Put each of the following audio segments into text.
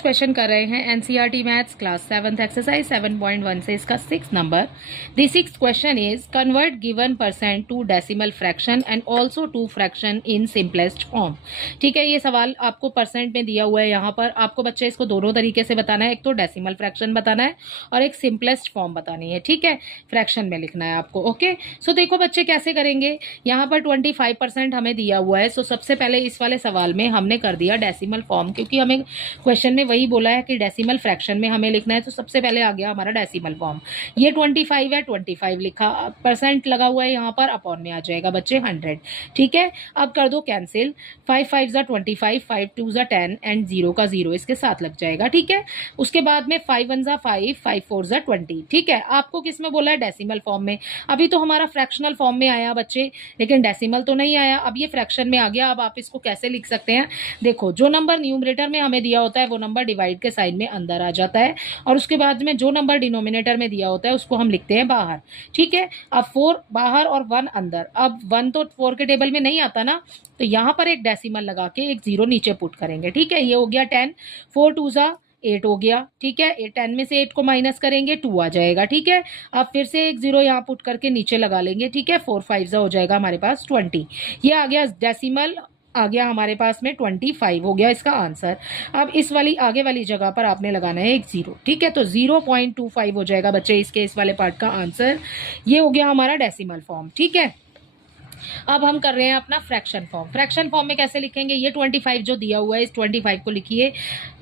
Question कर रहे हैं NCERT maths class 7th exercise 7.1 से इसका 6 नंबर। The sixth question is convert given percent to decimal fraction and also to fraction in simplest form. ठीक है, ये सवाल आपको परसेंट में दिया हुआ है। यहाँ पर आपको बच्चे इसको दोनों तरीके से बताना है, एक तो डेसिमल फ्रैक्शन बताना है और एक सिंपलेस्ट फॉर्म बतानी है। ठीक है, फ्रैक्शन में लिखना है आपको। ओके, सो देखो बच्चे कैसे करेंगे। यहाँ पर 25% हमें दिया हुआ है। सो सबसे पहले इस वाले सवाल में हमने कर दिया डेसिमल फॉर्म, क्योंकि हमें क्वेश्चन में वही बोला है कि डेसिमल फ्रैक्शन में हमें लिखना है। तो सबसे पहले आ गया हमारा डेसिमल फॉर्म। ये 25 है, 25 लिखा, परसेंट लगा हुआ है यहाँ पर, अपॉन में आ जाएगा बच्चे 100। ठीक है, अब कर दो कैंसिल। 5 5 जा 25, 5 2 जा 10 एंड 0 का 0 इसके साथ लग जाएगा। ठीक है, उसके बाद में 5 1 जा 5, 5 4 जा 20। ठीक है, आपको किस में बोला है? डेसिमल फॉर्म में। अभी तो हमारा फ्रैक्शनल फॉर्म में आया बच्चे, लेकिन डेसिमल तो नहीं आया। अब ये फ्रैक्शन में आ गया। अब आप इसको कैसे लिख सकते हैं? देखो, जो नंबर न्यूमरेटर में हमें दिया होता है वो नंबर डिवाइड के साइन में अंदर आ जाता है, और उसके बाद में जो नंबर डिनोमिनेटर में दिया होता है उसको हम लिखते हैं बाहर। ठीक है, अब 4 बाहर और 1 अंदर। अब 1 तो 4 के टेबल में नहीं आता ना, तो यहां पर एक डेसिमल लगा के एक 0 नीचे पुट करेंगे। ठीक है, ये हो गया 10, 4 2 जा 8 हो गया। ठीक है, 10 में से 8 को माइनस करेंगे 2 आ जाएगा। ठीक है, अब फिर से एक 0 यहाँ पुट करके नीचे लगा लेंगे। ठीक है, 4 5 हो जाएगा हमारे पास 20। ये आ गया डेसिमल, आ गया हमारे पास में 25 हो गया इसका आंसर। अब इस वाली आगे वाली जगह पर आपने लगाना है एक 0। ठीक है, तो 0.25 हो जाएगा बच्चे इसके इस वाले पार्ट का आंसर। ये हो गया हमारा डेसिमल फॉर्म। ठीक है, अब हम कर रहे हैं अपना फ्रैक्शन फॉर्म। फ्रैक्शन फॉर्म में कैसे लिखेंगे? ये 25 जो दिया हुआ है इस 25 को लिखिए,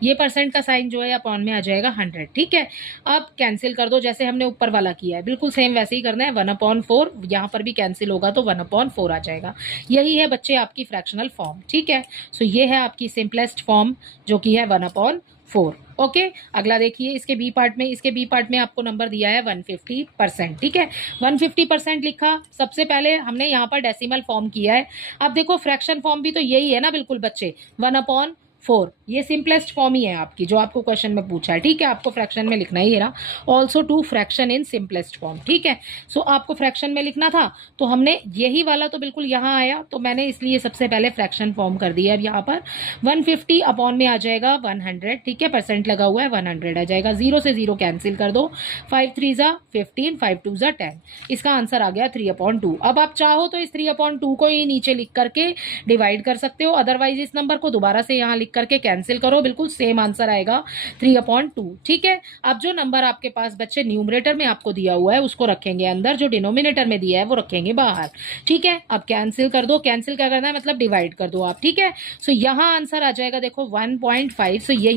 ये परसेंट का साइन जो है अपॉन में आ जाएगा 100। ठीक है, अब कैंसिल कर दो जैसे हमने ऊपर वाला किया है, बिल्कुल सेम वैसे ही करना है। 1/4 यहाँ पर भी कैंसिल होगा तो 1/4 आ जाएगा। यही है बच्चे आपकी फ्रैक्शनल फॉर्म। ठीक है, सो ये है आपकी सिंपलेस्ट फॉर्म जो कि है 1/4। ओके, अगला देखिए इसके बी पार्ट में। इसके बी पार्ट में आपको नंबर दिया है 150%। ठीक है, 150% लिखा। सबसे पहले हमने यहाँ पर डेसिमल फॉर्म किया है। अब देखो फ्रैक्शन फॉर्म भी तो यही है ना बिल्कुल बच्चे, 1/4। ये सिंपलेस्ट फॉर्म ही है आपकी जो आपको क्वेश्चन में पूछा है। ठीक है, आपको फ्रैक्शन में लिखना ही है ना, also to fraction in simplest form. ठीक है, सो आपको फ्रैक्शन में लिखना था तो हमने यही वाला तो बिल्कुल यहाँ आया, तो मैंने इसलिए सबसे पहले फ्रैक्शन फॉर्म कर दिया। अब यहाँ पर 150 अपॉन में आ जाएगा 100। ठीक है, परसेंट लगा हुआ है 100 आ जाएगा। 0 से 0 कैंसिल कर दो। 5 3 जा 15, 5 2 जा 10। इसका आंसर आ गया 3/2। अब आप चाहो तो इस 3/2 को ही नीचे लिख करके डिवाइड कर सकते हो, अदरवाइज इस नंबर को दोबारा से यहाँ लिख करके कैंसिल करो, बिल्कुल सेम आंसर आएगा 3/2। ठीक है, अब जो नंबर आपके पास बच्चे न्यूमरेटर में आपको दिया हुआ है उसको रखेंगे अंदर, जो डिनोमिनेटर में दिया है वो रखेंगे बाहर। ठीक है, अब कैंसिल कर दो। कैंसिल क्या करना है? मतलब डिवाइड कर दो आप। ठीक है, सो यहाँ आंसर आ जाएगा देखो 1.5। सो ये